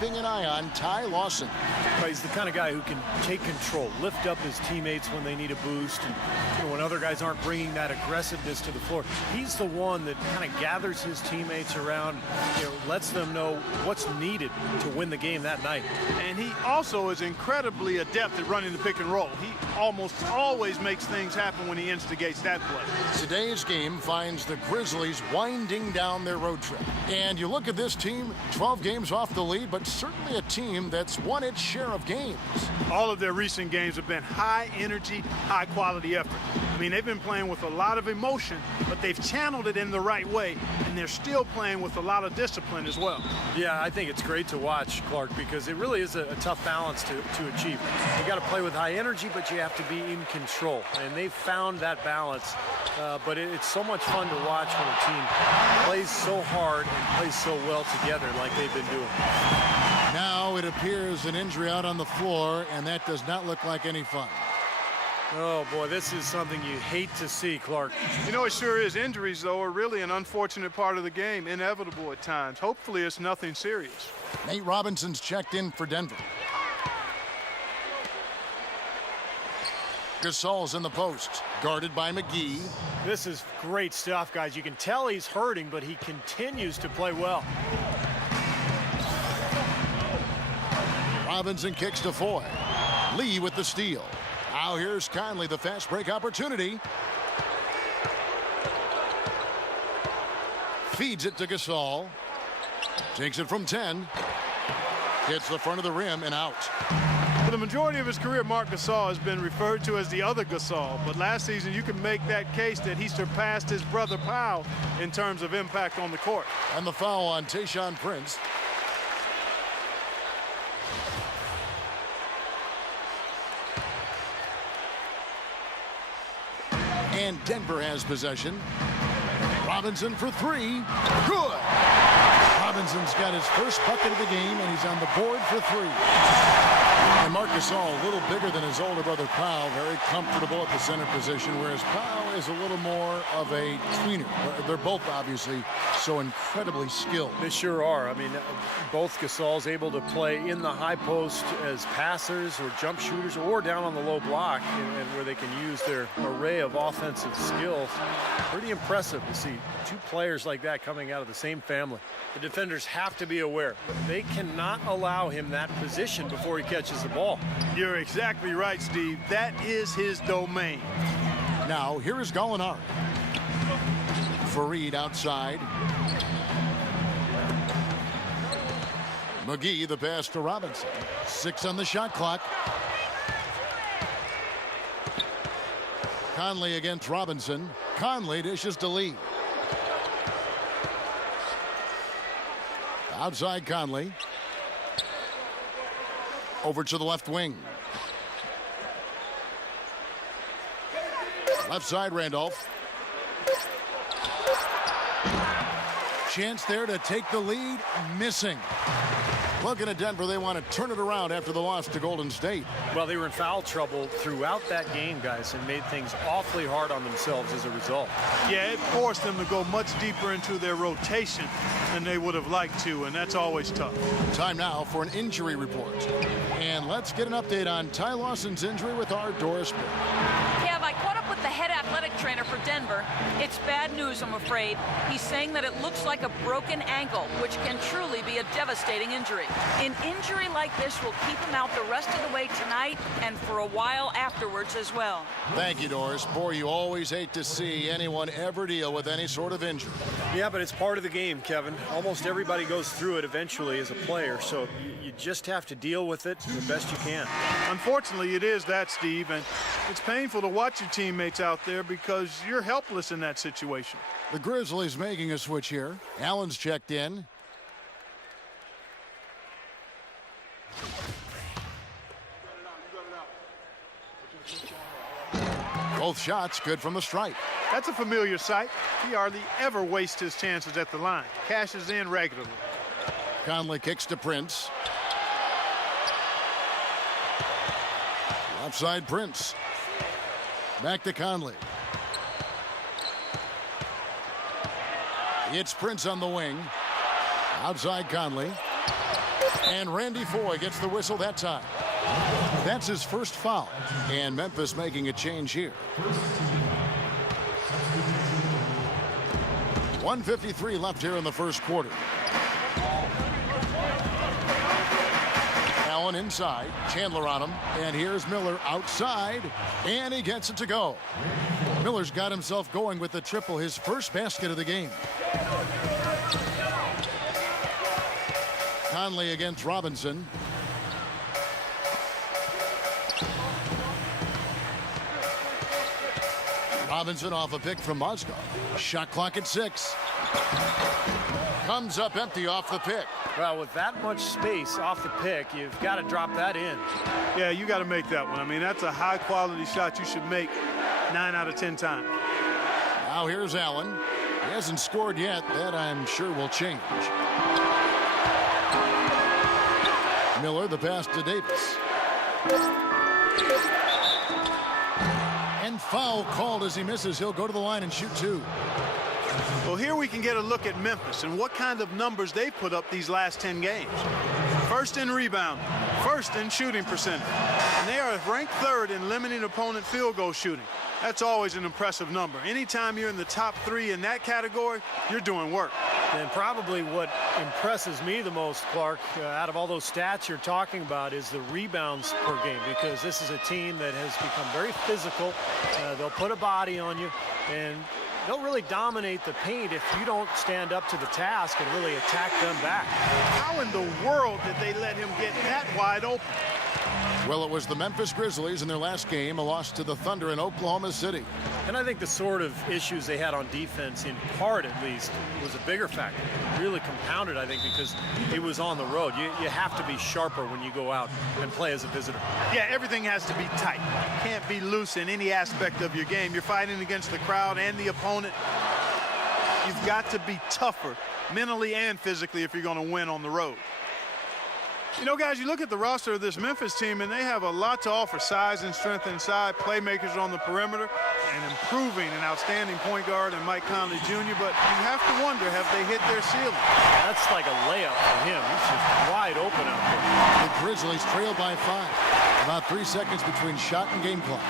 keeping an eye on Ty Lawson. He's the kind of guy who can take control, lift up his teammates when they need a boost, and when other guys aren't bringing that aggressiveness to the floor. He's the one that kind of gathers his teammates around, lets them know what's needed to win the game that night. And he also is incredibly adept at running the pick and roll. He almost always makes things happen when he instigates that play. Today's game finds the Grizzlies winding down their road trip. And you look at this team, 12 games off the lead, but certainly a team that's won its share of games. All of their recent games have been high energy, high quality effort. I mean, they've been playing with a lot of emotion, but they've channeled it in the right way, and they're still playing with a lot of discipline as well. Yeah, I think it's great to watch, Clark, because it really is a tough balance to achieve. You got to play with high energy, but you have to be in control, and they've found that balance. But it's so much fun to watch when a team plays so hard and plays so well together like they've been doing. Now it appears an injury out on the floor, and that does not look like any fun. Oh, boy, this is something you hate to see, Clark. You know, it sure is. Injuries, though, are really an unfortunate part of the game, inevitable at times. Hopefully it's nothing serious. Nate Robinson's checked in for Denver. Gasol's in the post, guarded by McGee. This is great stuff, guys. You can tell he's hurting, but he continues to play well. Robinson kicks to Foy. Lee with the steal. Now here's Conley, the fast break opportunity. Feeds it to Gasol. Takes it from 10. Hits the front of the rim and out. For the majority of his career, Marc Gasol has been referred to as the other Gasol. But last season, you can make that case that he surpassed his brother Powell in terms of impact on the court. And the foul on Tayshaun Prince. And Denver has possession. Robinson for three. Good. Robinson's got his first bucket of the game, and he's on the board for three. And Marc Gasol, a little bigger than his older brother Powell, very comfortable at the center position, whereas Powell is a little more of a tweener. They're both obviously so incredibly skilled. They sure are. I mean, both Gasol's able to play in the high post as passers or jump shooters or down on the low block, and where they can use their array of offensive skills. Pretty impressive to see two players like that coming out of the same family. The defenders have to be aware. They cannot allow him that position before he catches the ball. You're exactly right, Steve. That is his domain. Now, here is Gallinari. Fareed outside. McGee, the pass to Robinson. 6 on the shot clock. Conley against Robinson. Conley dishes to Lee. Outside Conley. Over to the left wing. Left side Randolph. Chance there to take the lead. Missing. Looking at Denver, they want to turn it around after the loss to Golden State. Well, they were in foul trouble throughout that game, guys, and made things awfully hard on themselves as a result. Yeah, it forced them to go much deeper into their rotation than they would have liked to, and that's always tough. Time now for an injury report. And let's get an update on Ty Lawson's injury with our Doris Burke. Kev, I caught up with the head athletic trainer for Denver. It's bad news, I'm afraid. He's saying that it looks like a broken ankle, which can truly be a devastating injury. An injury like this will keep him out the rest of the way tonight and for a while afterwards as well. Thank you, Doris. Boy, you always hate to see anyone ever deal with any sort of injury. Yeah, but it's part of the game, Kevin. Almost everybody goes through it eventually as a player, so you just have to deal with it the best you can. Unfortunately, it is that, Steve, and it's painful to watch your teammates out there because you're helpless in that situation. The Grizzlies making a switch here. Allen's checked in. Both shots good from the stripe. That's a familiar sight. He hardly ever wastes his chances at the line. Cashes in regularly. Conley kicks to Prince. Offside Prince. Back to Conley. It's Prince on the wing. Outside Conley. And Randy Foye gets the whistle that time. That's his first foul. And Memphis making a change here. 1:53 left here in the first quarter. Allen inside, Chandler on him, and here's Miller outside, and he gets it to go. Miller's got himself going with the triple, his first basket of the game. Conley against Robinson. Robinson off a pick from Mozgov. Shot clock at 6. Comes up empty off the pick. Well, with that much space off the pick, you've got to drop that in. Yeah, you got to make that one. I mean, that's a high-quality shot you should make 9 out of 10 times. Now here's Allen. He hasn't scored yet. That, I'm sure, will change. Miller, the pass to Davis. And foul called as he misses. He'll go to the line and shoot 2. Well, here we can get a look at Memphis and what kind of numbers they've put up these last 10 games. First in rebounding, first in shooting percentage. And they are ranked 3rd in limiting opponent field goal shooting. That's always an impressive number. Anytime you're in the top 3 in that category, you're doing work. And probably what impresses me the most, Clark, out of all those stats you're talking about is the rebounds per game, because this is a team that has become very physical. They'll put a body on you, and they'll really dominate the paint if you don't stand up to the task and really attack them back. How in the world did they let him get that wide open? Well, it was the Memphis Grizzlies in their last game, a loss to the Thunder in Oklahoma City. And I think the sort of issues they had on defense, in part at least, was a bigger factor. Really compounded, I think, because it was on the road. You have to be sharper when you go out and play as a visitor. Yeah, everything has to be tight. You can't be loose in any aspect of your game. You're fighting against the crowd and the opponent. You've got to be tougher mentally and physically if you're going to win on the road. You know, guys, you look at the roster of this Memphis team, and they have a lot to offer. Size and strength inside, playmakers on the perimeter, and improving an outstanding point guard in Mike Conley Jr., but you have to wonder, have they hit their ceiling? That's like a layup for him. He's just wide open out there. The Grizzlies trail by 5. About 3 seconds between shot and game clock.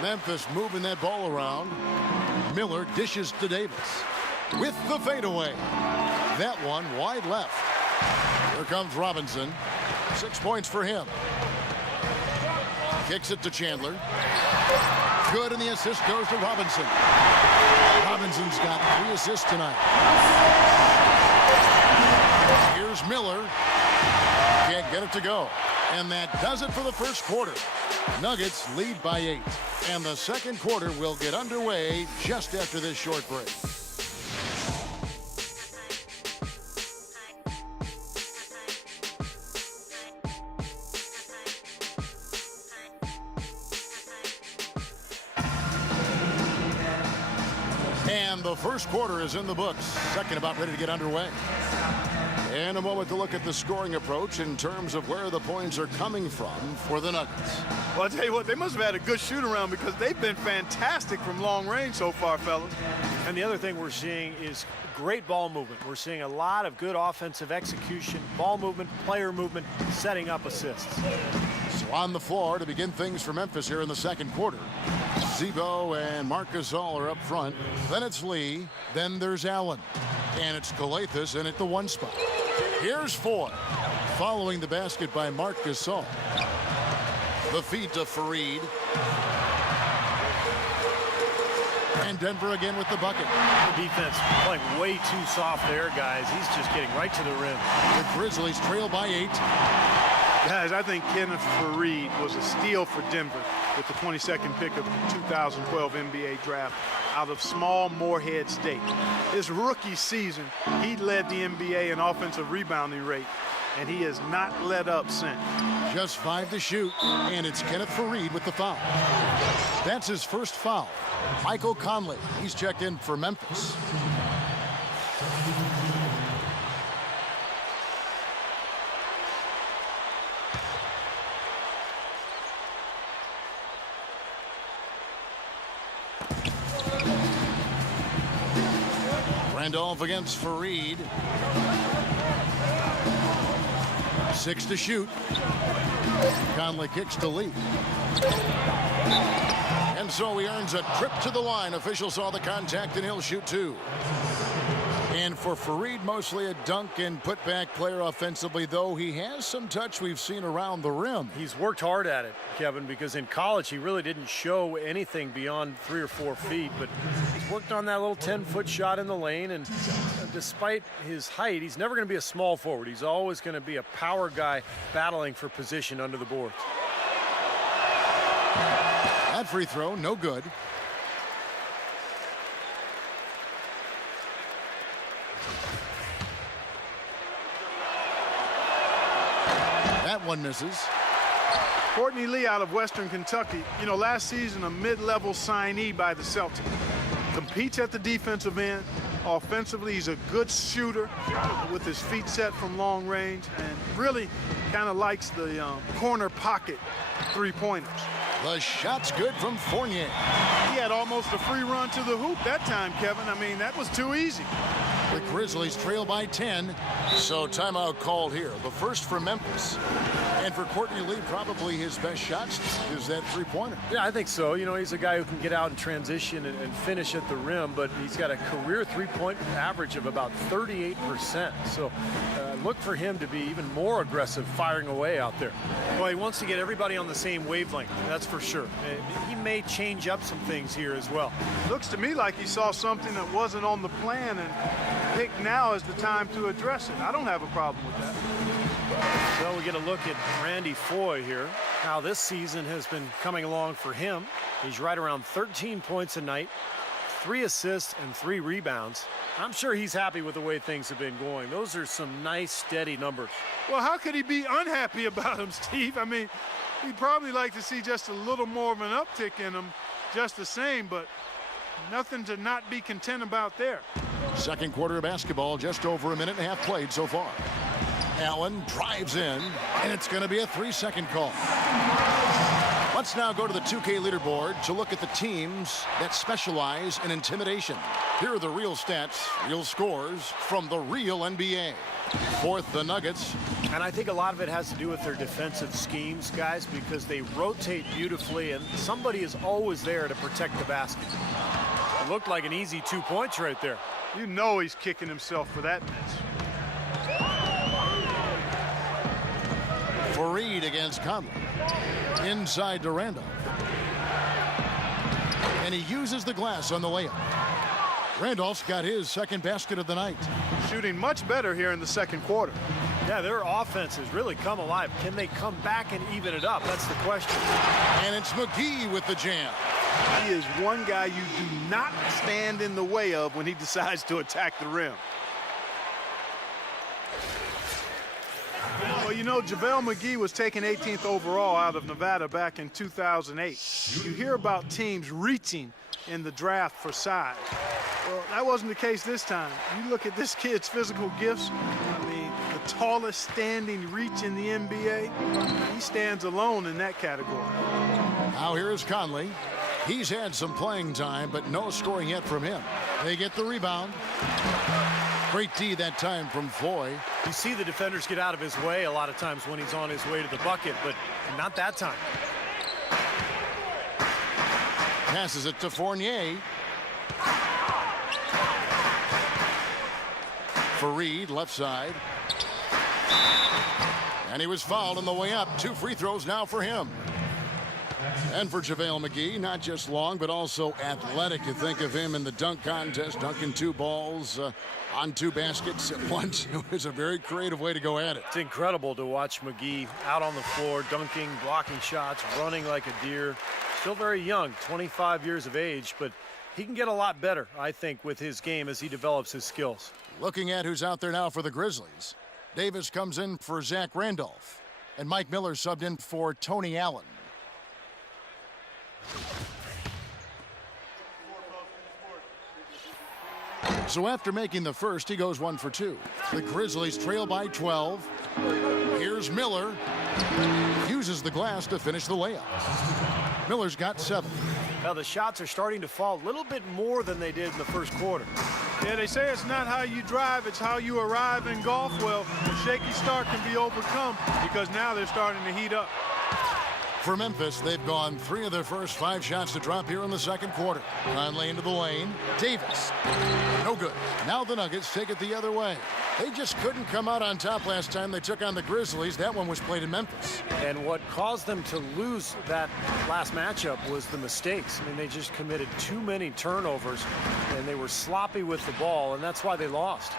Memphis moving that ball around. Miller dishes to Davis with the fadeaway. That one wide left. Here comes Robinson. 6 points for him. Kicks it to Chandler. Good, and the assist goes to Robinson. Robinson's got 3 assists tonight. Here's Miller. Can't get it to go. And that does it for the first quarter. Nuggets lead by 8. And the second quarter will get underway just after this short break. And the first quarter is in the books. Second about ready to get underway. And a moment to look at the scoring approach in terms of where the points are coming from for the Nuggets. Well, I'll tell you what, they must have had a good shoot-around because they've been fantastic from long range so far, fellas. And the other thing we're seeing is great ball movement. We're seeing a lot of good offensive execution, ball movement, player movement, setting up assists. So on the floor to begin things for Memphis here in the second quarter. Zebo and Marc Gasol are up front. Then it's Lee. Then there's Allen. And it's Calathes in at the 1 spot. Here's Foye. Following the basket by Marc Gasol. The feed to Fareed. And Denver again with the bucket. The defense playing way too soft there, guys. He's just getting right to the rim. The Grizzlies trail by 8. Guys, I think Kenneth Fareed was a steal for Denver with the 22nd pick of the 2012 NBA draft out of small Morehead State. His rookie season, he led the NBA in offensive rebounding rate, and he has not let up since. Just 5 to shoot, and it's Kenneth Fareed with the foul. That's his first foul. Michael Conley, he's checked in for Memphis. Randolph against Fareed. 6 to shoot. Conley kicks to Lee. And so he earns a trip to the line. Official saw the contact and he'll shoot 2. And for Fareed, mostly a dunk and putback player offensively, though he has some touch we've seen around the rim. He's worked hard at it, Kevin, because in college he really didn't show anything beyond 3 or 4 feet, but he's worked on that little 10-foot shot in the lane, and despite his height, he's never going to be a small forward. He's always going to be a power guy battling for position under the boards. That free throw, no good. That one misses. Courtney Lee out of Western Kentucky. You know, last season a mid-level signee by the Celtics. Competes at the defensive end. Offensively, he's a good shooter with his feet set from long range, and really kind of likes the corner pocket three-pointers. The shot's good from Fournier. He had almost a free run to the hoop that time, Kevin. I mean, that was too easy. The Grizzlies trail by 10, so timeout called here. The first for Memphis. And for Courtney Lee, probably his best shots is that three-pointer. Yeah, I think so. You know, he's a guy who can get out and transition and finish at the rim, but he's got a career three-point average of about 38%. So look for him to be even more aggressive firing away out there. Well, he wants to get everybody on the same wavelength, that's for sure. He may change up some things here as well. Looks to me like he saw something that wasn't on the plan and picked now is the time to address it. I don't have a problem with that. So we get a look at Randy Foye here, how this season has been coming along for him. He's right around 13 points a night, 3 assists and 3 rebounds. I'm sure he's happy with the way things have been going. Those are some nice, steady numbers. Well, how could he be unhappy about him, Steve? I mean, he'd probably like to see just a little more of an uptick in him, just the same, but nothing to not be content about there. Second quarter of basketball, just over a minute and a half played so far. Allen drives in, and it's going to be a 3-second call. Let's now go to the 2K leaderboard to look at the teams that specialize in intimidation. Here are the real stats, real scores from the real NBA. Fourth, the Nuggets. And I think a lot of it has to do with their defensive schemes, guys, because they rotate beautifully, and somebody is always there to protect the basket. It looked like an easy 2 points right there. You know he's kicking himself for that miss. Fareed against Conley. Inside to Randolph. And he uses the glass on the layup. Randolph's got his second basket of the night. Shooting much better here in the second quarter. Yeah, their offense has really come alive. Can they come back and even it up? That's the question. And it's McGee with the jam. He is one guy you do not stand in the way of when he decides to attack the rim. Well, you know, JaVale McGee was taken 18th overall out of Nevada back in 2008. You hear about teams reaching in the draft for size. Well, that wasn't the case this time. You look at this kid's physical gifts. I mean, the tallest standing reach in the NBA. He stands alone in that category. Now here is Conley. He's had some playing time, but no scoring yet from him. They get the rebound. Great D that time from Foye. You see the defenders get out of his way a lot of times when he's on his way to the bucket, but not that time. Passes it to Fournier. Fareed, left side. And he was fouled on the way up. 2 free throws now for him. And for JaVale McGee, not just long, but also athletic. You think of him in the dunk contest, dunking 2 balls on 2 baskets at once. It was a very creative way to go at it. It's incredible to watch McGee out on the floor, dunking, blocking shots, running like a deer. Still very young, 25 years of age, but he can get a lot better, I think, with his game as he develops his skills. Looking at who's out there now for the Grizzlies. Davis comes in for Zach Randolph, and Mike Miller subbed in for Tony Allen. So after making the first, he goes 1 for 2. The Grizzlies trail by 12. Here's Miller. Uses the glass to finish the layup. Miller's got 7. Now the shots are starting to fall a little bit more than they did in the first quarter. Yeah, they say it's not how you drive, it's how you arrive in golf. Well, a shaky start can be overcome because now they're starting to heat up. For Memphis, they've gone 3 of their first 5 shots to drop here in the second quarter. Conley into the lane. Davis. No good. Now the Nuggets take it the other way. They just couldn't come out on top last time they took on the Grizzlies. That one was played in Memphis. And what caused them to lose that last matchup was the mistakes. I mean, they just committed too many turnovers, and they were sloppy with the ball, and that's why they lost.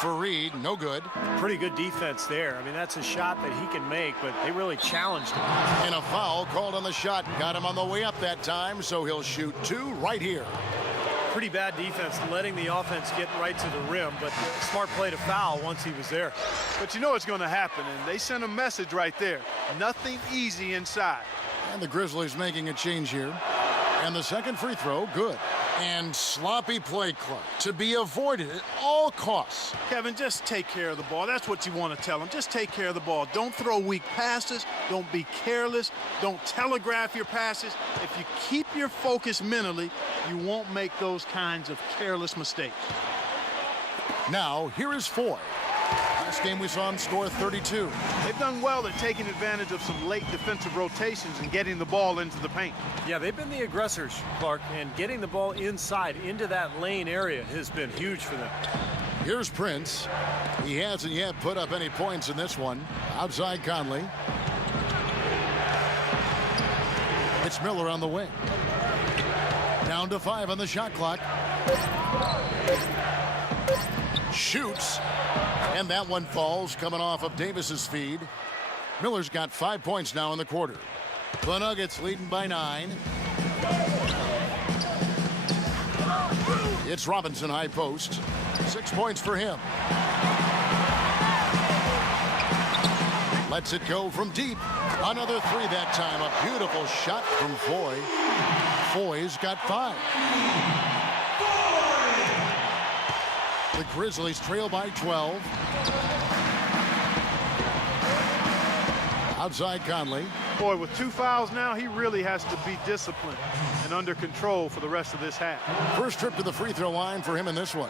Fareed, no good. Pretty good defense there. I mean, that's a shot that he can make, but they really challenged him. And a foul called on the shot. Got him on the way up that time, so he'll shoot 2 right here. Pretty bad defense letting the offense get right to the rim, but smart play to foul once he was there. But you know it's going to happen, and they sent a message right there. Nothing easy inside. And the Grizzlies making a change here. And the second free throw, good. And sloppy play, Clark, to be avoided at all costs. Kevin, just take care of the ball. That's what you want to tell them. Just take care of the ball. Don't throw weak passes. Don't be careless. Don't telegraph your passes. If you keep your focus mentally, you won't make those kinds of careless mistakes. Now, here is Foy. Last game we saw him score 32. They've done well at taking advantage of some late defensive rotations and getting the ball into the paint. Yeah, they've been the aggressors, Clark, and getting the ball inside into that lane area has been huge for them. Here's Prince. He hasn't yet put up any points in this one. Outside Conley. It's Miller on the wing. Down to 5 on the shot clock. Shoots. And that one falls, coming off of Davis's feed. Miller's got 5 points now in the quarter. The Nuggets leading by 9. It's Robinson high post. 6 points for him. Lets it go from deep. Another 3 that time. A beautiful shot from Foy. Foy's got 5. The Grizzlies trail by 12. Outside Conley. Boy, with 2 fouls now, he really has to be disciplined and under control for the rest of this half. First trip to the free throw line for him in this one.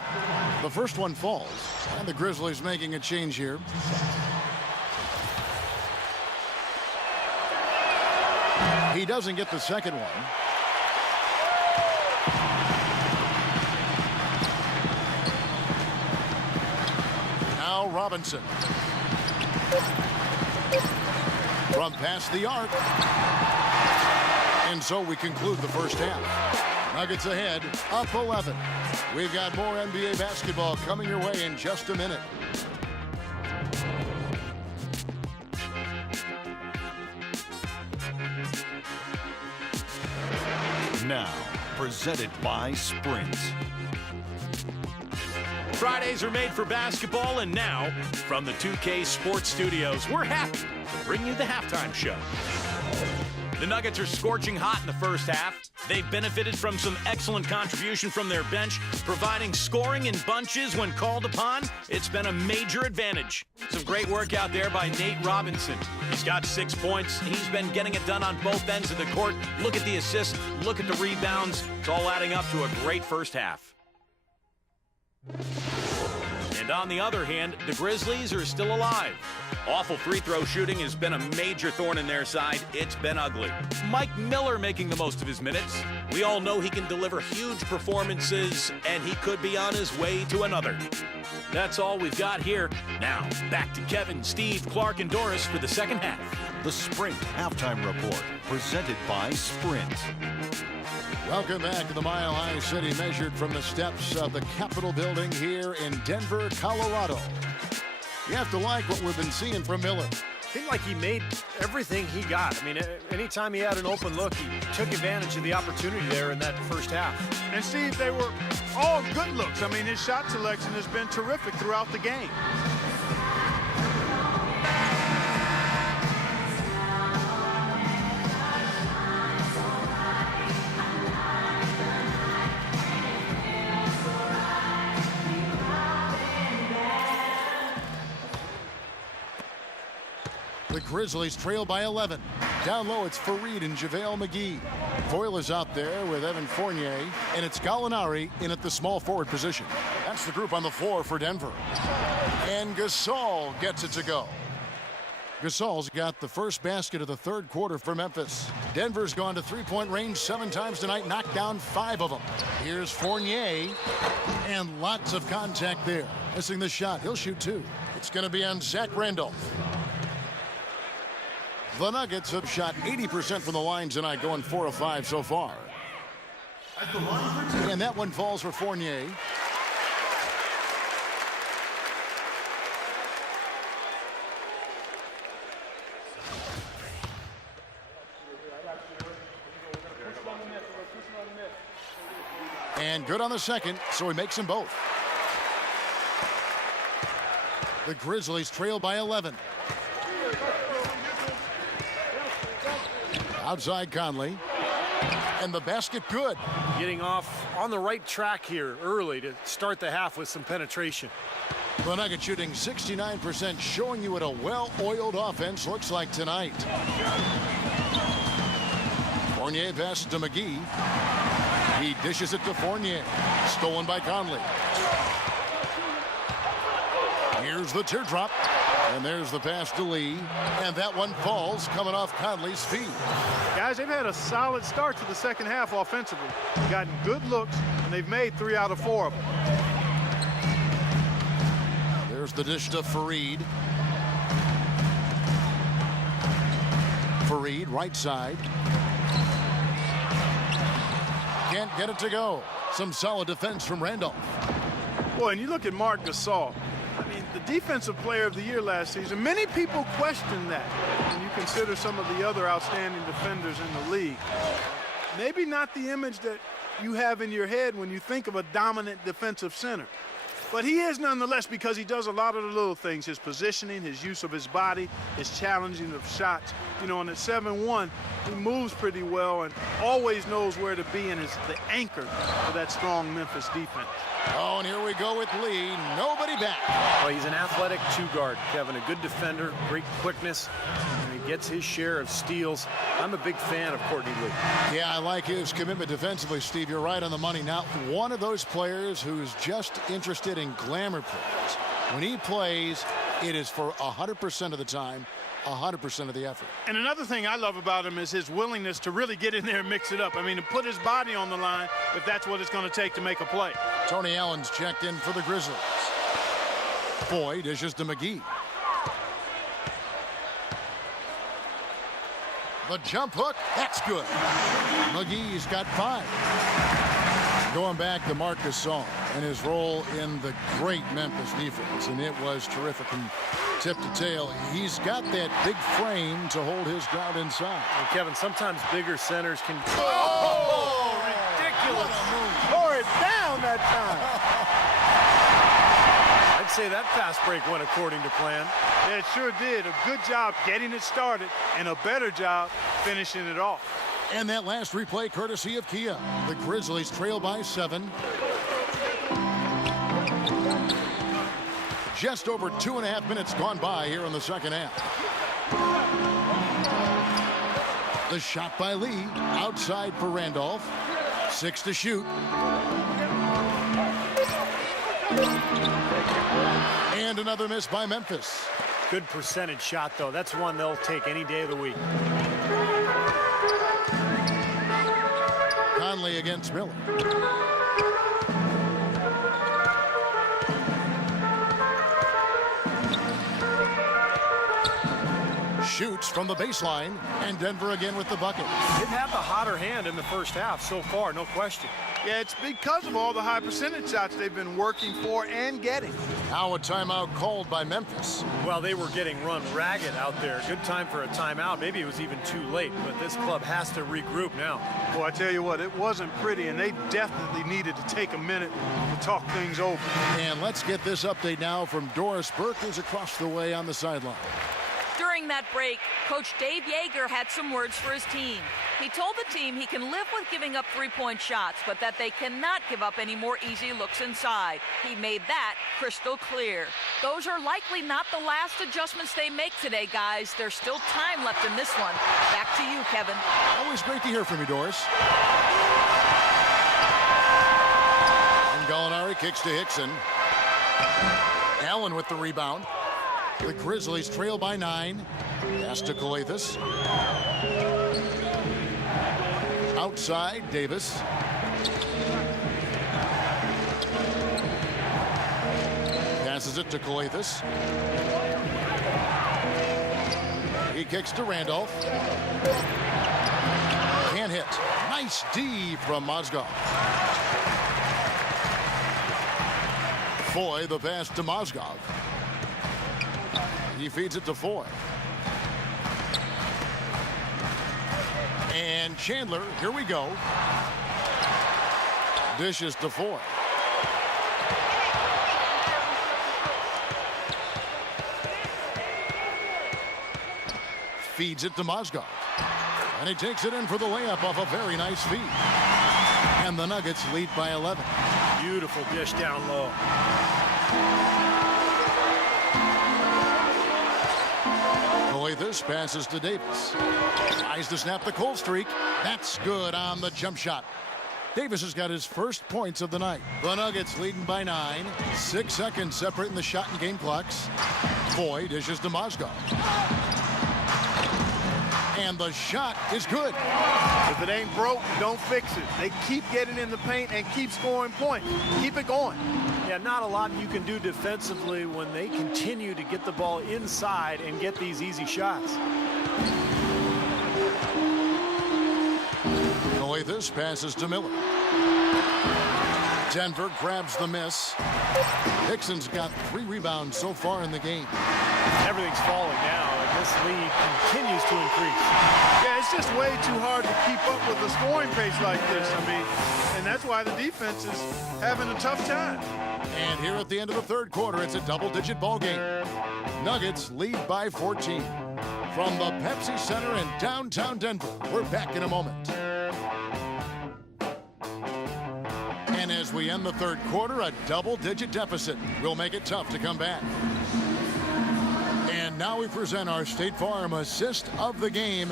The first one falls, and the Grizzlies making a change here. He doesn't get the second one. Now Robinson. From past the arc. And so we conclude the first half. Nuggets ahead, up 11. We've got more NBA basketball coming your way in just a minute. Now, presented by Sprint. Fridays are made for basketball, and now, from the 2K Sports Studios, we're happy to bring you the halftime show. The Nuggets are scorching hot in the first half. They've benefited from some excellent contribution from their bench, providing scoring in bunches when called upon. It's been a major advantage. Some great work out there by Nate Robinson. He's got 6 points. He's been getting it done on both ends of the court. Look at the assists, look at the rebounds. It's all adding up to a great first half. And on the other hand, the Grizzlies are still alive. Awful free throw shooting has been a major thorn in their side. It's been ugly. Mike Miller making the most of his minutes. We all know he can deliver huge performances, and he could be on his way to another. That's all we've got here. Now, back to Kevin, Steve, Clark, and Doris for the second half. The Sprint Halftime Report, presented by Sprint. Welcome back to the Mile High City, measured from the steps of the Capitol building here in Denver, Colorado. You have to like what we've been seeing from Miller. Seemed like he made everything he got. I mean, anytime he had an open look, he took advantage of the opportunity there in that first half. And Steve, they were all good looks. I mean, his shot selection has been terrific throughout the game. The Grizzlies trail by 11. Down low, it's Fareed and JaVale McGee. Foyle is out there with Evan Fournier, and it's Gallinari in at the small forward position. That's the group on the floor for Denver. And Gasol gets it to go. Gasol's got the first basket of the third quarter for Memphis. Denver's gone to three-point range 7 times tonight, knocked down 5 of them. Here's Fournier, and lots of contact there. Missing the shot. He'll shoot 2. It's going to be on Zach Randolph. The Nuggets have shot 80% from the line tonight, going 4 of 5 so far. And that one falls for Fournier. And good on the second, so he makes them both. The Grizzlies trail by 11. Outside Conley. And the basket good. Getting off on the right track here early to start the half with some penetration. The Nuggets shooting 69%, showing you what a well-oiled offense looks like tonight. Fournier passes to McGee. He dishes it to Fournier. Stolen by Conley. Here's the teardrop. And there's the pass to Lee. And that one falls coming off Conley's feet. Guys, they've had a solid start to the second half offensively. Gotten good looks, and they've made 3 out of 4 of them. There's the dish to Fareed. Fareed, right side. Can't get it to go. Some solid defense from Randolph. Boy, and you look at Marc Gasol. I mean, the defensive player of the year last season. Many people question that when you consider some of the other outstanding defenders in the league. Maybe not the image that you have in your head when you think of a dominant defensive center. But he is nonetheless, because he does a lot of the little things. His positioning, his use of his body, his challenging of shots. You know, and at 7'1", he moves pretty well and always knows where to be and is the anchor for that strong Memphis defense. Oh, and here we go with Lee. Nobody back. Well, he's an athletic 2-guard, Kevin. A good defender, great quickness. And he gets his share of steals. I'm a big fan of Courtney Lee. Yeah, I like his commitment defensively, Steve. You're right on the money. Not one of those players who's just interested in glamour plays. When he plays, it is for 100% of the time, 100% of the effort. And another thing I love about him is his willingness to really get in there and mix it up. I mean, to put his body on the line if that's what it's going to take to make a play. Tony Allen's checked in for the Grizzlies. Foy dishes to McGee. The jump hook, that's good. McGee's got 5. Going back to Marc Gasol and his role in the great Memphis defense, and it was terrific from tip to tail. He's got that big frame to hold his ground inside. And Kevin, sometimes bigger centers can... Oh, ridiculous. Tore it down that time. I'd say that fast break went according to plan. Yeah, it sure did. A good job getting it started and a better job finishing it off. And that last replay courtesy of Kia. The Grizzlies trail by 7. Just over 2.5 minutes gone by here in the second half. The shot by Lee. Outside for Randolph. 6 to shoot. And another miss by Memphis. Good percentage shot, though. That's one they'll take any day of the week. Conley against Miller. Shoots from the baseline, and Denver again with the bucket. They've had the hotter hand in the first half so far, no question. Yeah, it's because of all the high percentage shots they've been working for and getting. Now a timeout called by Memphis. Well, they were getting run ragged out there. Good time for a timeout. Maybe it was even too late, but this club has to regroup now. Well, I tell you what, it wasn't pretty, and they definitely needed to take a minute to talk things over. And let's get this update now from Doris Burke, who's across the way on the sideline. During that break, Coach Dave Yeager had some words for his team. He told the team he can live with giving up three-point shots, but that they cannot give up any more easy looks inside. He made that crystal clear. Those are likely not the last adjustments they make today, guys. There's still time left in this one. Back to you, Kevin. Always great to hear from you, Doris. And Gallinari kicks to Hickson. Allen with the rebound. The Grizzlies trail by 9. Pass to Calathis. Outside, Davis. Passes it to Calathis. He kicks to Randolph. Can't hit. Nice D from Mozgov. Foy, the pass to Mozgov. He feeds it to Foy. And Chandler, here we go. Dishes to Foy. Feeds it to Mozgov. And he takes it in for the layup off a very nice feed. And the Nuggets lead by 11. Beautiful dish down low. Calathis passes to Davis. Tries to snap the cold streak. That's good on the jump shot. Davis has got his first points of the night. The Nuggets leading by 9. 6 seconds separating the shot and game clocks. Foy dishes to Mozgov. And the shot is good. If it ain't broke, don't fix it. They keep getting in the paint and keep scoring points. Keep it going. Yeah, not a lot you can do defensively when they continue to get the ball inside and get these easy shots. Calathis passes to Miller. Denver grabs the miss. Hickson's got 3 rebounds so far in the game. Everything's falling now, and this lead continues to increase. Yeah, it's just way too hard to keep up with a scoring pace like this. I mean, and that's why the defense is having a tough time. And here at the end of the third quarter, it's a double-digit ball game. Nuggets lead by 14. From the Pepsi Center in downtown Denver, we're back in a moment. And as we end the third quarter, a double-digit deficit will make it tough to come back. And now we present our State Farm assist of the game.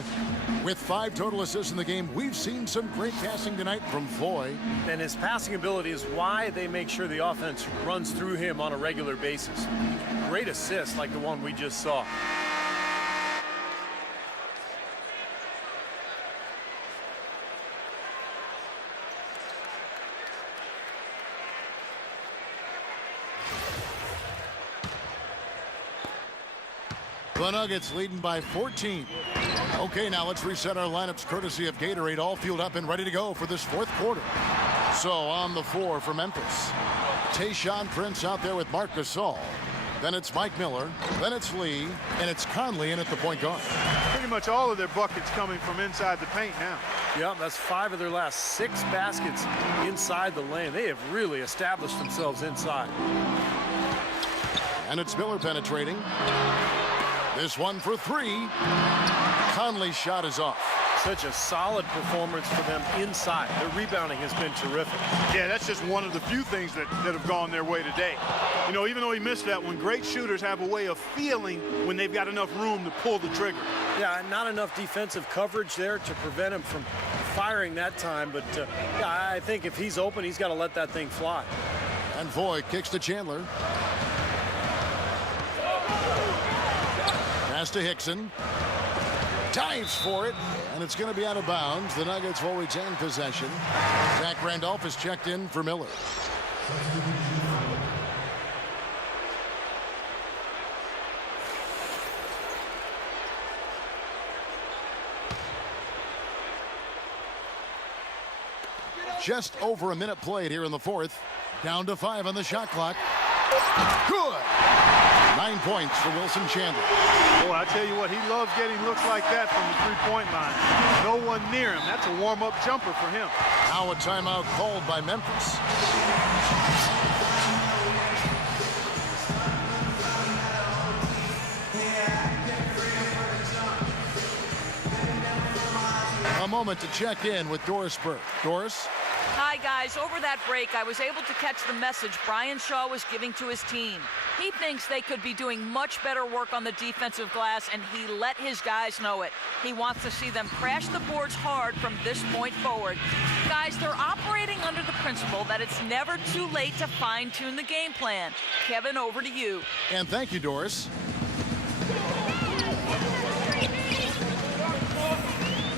With 5 total assists in the game, we've seen some great passing tonight from Foy. And his passing ability is why they make sure the offense runs through him on a regular basis. Great assist like the one we just saw. The Nuggets leading by 14. Okay, now let's reset our lineups courtesy of Gatorade, all fueled up and ready to go for this fourth quarter. So on the floor for Memphis, Tayshaun Prince out there with Marc Gasol. Then it's Mike Miller. Then it's Lee. And it's Conley in at the point guard. Pretty much all of their buckets coming from inside the paint now. Yeah, that's 5 of their last 6 baskets inside the lane. They have really established themselves inside. And it's Miller penetrating. This one for 3. Conley's shot is off. Such a solid performance for them inside. Their rebounding has been terrific. Yeah, that's just one of the few things that have gone their way today. You know, even though he missed that one, great shooters have a way of feeling when they've got enough room to pull the trigger. Yeah, not enough defensive coverage there to prevent him from firing that time. But yeah, I think if he's open, he's got to let that thing fly. And Foy kicks to Chandler. Pass to Hickson. Dives for it, and it's going to be out of bounds. The Nuggets will retain possession. Zach Randolph is checked in for Miller. Just over a minute played here in the fourth. Down to 5 on the shot clock. Good! 9 points for Wilson Chandler. Boy, I tell you what, he loves getting looks like that from the three-point line. No one near him. That's a warm-up jumper for him. Now a timeout called by Memphis. moment to check in with Doris Burke. Doris? Hi, guys. Over that break, I was able to catch the message Brian Shaw was giving to his team. He thinks they could be doing much better work on the defensive glass, and he let his guys know it. He wants to see them crash the boards hard from this point forward. Guys, they're operating under the principle that it's never too late to fine-tune the game plan. Kevin, over to you. And thank you, Doris.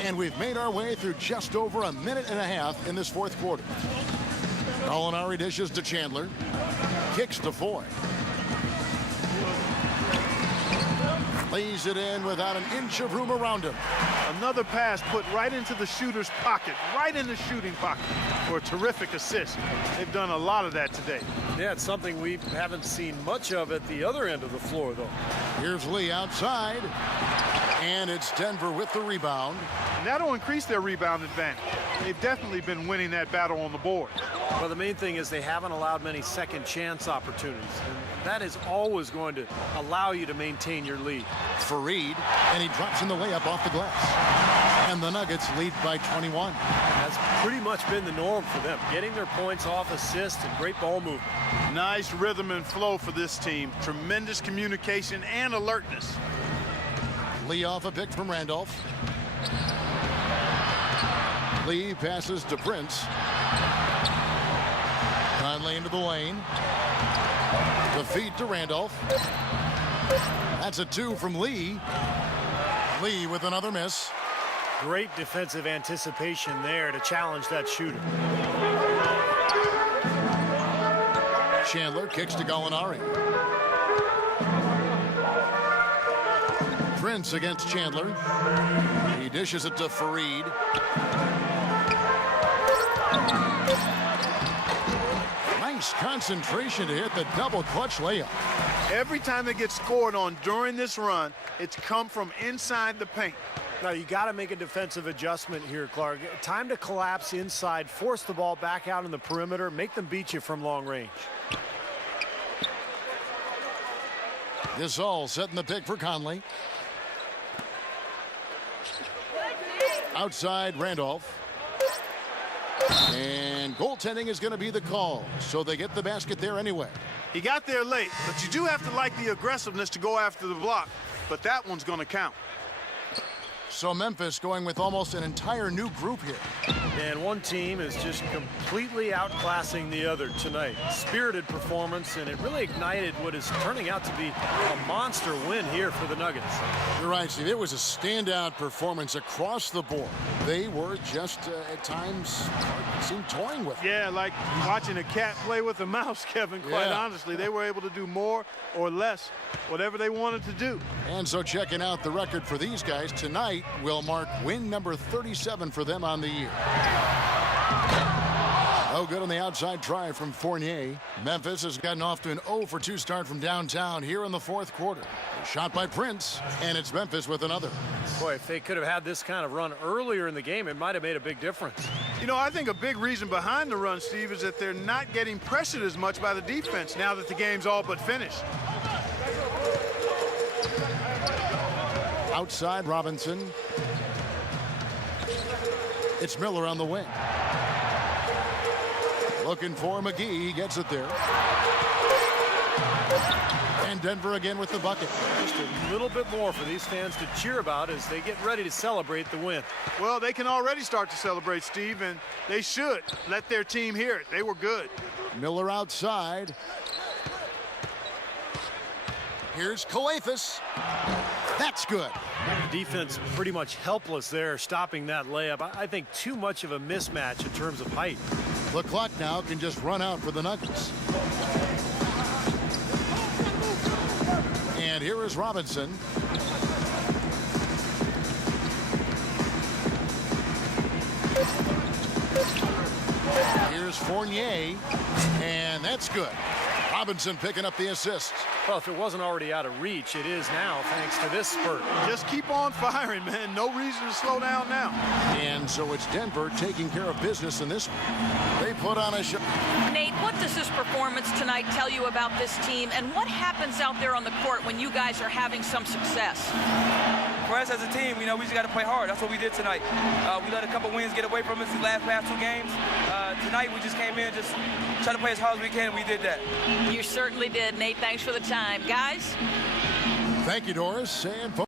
And we've made our way through just over a minute and a half in this fourth quarter. Gallinari dishes to Chandler. Kicks to Foy. Lays it in without an inch of room around him. Another pass put right into the shooter's pocket, right in the shooting pocket for a terrific assist. They've done a lot of that today. Yeah, it's something we haven't seen much of at the other end of the floor, though. Here's Lee outside. And it's Denver with the rebound. And that'll increase their rebound advantage. They've definitely been winning that battle on the board. Well, the main thing is they haven't allowed many second chance opportunities. And that is always going to allow you to maintain your lead. Fareed, and he drops in the layup off the glass. And the Nuggets lead by 21. That's pretty much been the norm for them, getting their points off assists and great ball movement. Nice rhythm and flow for this team. Tremendous communication and alertness. Lee off a pick from Randolph. Lee passes to Prince. Conley into the lane. The feed to Randolph. That's a 2 from Lee. Lee with another miss. Great defensive anticipation there to challenge that shooter. Chandler kicks to Gallinari. Prince against Chandler. He dishes it to Fareed. Nice concentration to hit the double clutch layup. Every time they get scored on during this run, it's come from inside the paint. Now, you got to make a defensive adjustment here, Clark. Time to collapse inside, force the ball back out in the perimeter, make them beat you from long range. Gasol setting the pick for Conley. Outside Randolph. And goaltending is going to be the call, so they get the basket there anyway. He got there late, but you do have to like the aggressiveness to go after the block, but that one's going to count. So Memphis going with almost an entire new group here. And one team is just completely outclassing the other tonight. Spirited performance, and it really ignited what is turning out to be a monster win here for the Nuggets. You're right, Steve. It was a standout performance across the board. They were just, at times, seemed toying with it. Yeah, like watching a cat play with a mouse, Kevin, quite honestly. They were able to do more or less, whatever they wanted to do. And so checking out the record for these guys tonight will mark win number 37 for them on the year. Oh, good on the outside try from Fournier. Memphis has gotten off to an 0-for-2 start from downtown here in the fourth quarter. Shot by Prince, and it's Memphis with another. Boy, if they could have had this kind of run earlier in the game, it might have made a big difference. You know, I think a big reason behind the run, Steve, is that they're not getting pressured as much by the defense now that the game's all but finished. Outside Robinson. It's Miller on the wing. Looking for McGee. He gets it there. And Denver again with the bucket. Just a little bit more for these fans to cheer about as they get ready to celebrate the win. Well, they can already start to celebrate, Steve, and they should let their team hear it. They were good. Miller outside. Here's Kalathis. That's good. The defense pretty much helpless there, stopping that layup. I think too much of a mismatch in terms of height. The clock now can just run out for the Nuggets. And here is Robinson. Here's Fournier, and that's good. Robinson picking up the assist. Well, if it wasn't already out of reach, it is now thanks to this spurt. Just keep on firing, man. No reason to slow down now. And so it's Denver taking care of business in this one. They put on a show. Nate, what does this performance tonight tell you about this team, and what happens out there on the court when you guys are having some success? for us as a team, we just got to play hard. That's what we did tonight. We let a couple wins get away from us these past 2 games. Tonight, we just came in, just try to play as hard as we can, and we did that. You certainly did, Nate. Thanks for the time. Guys? Thank you, Doris. And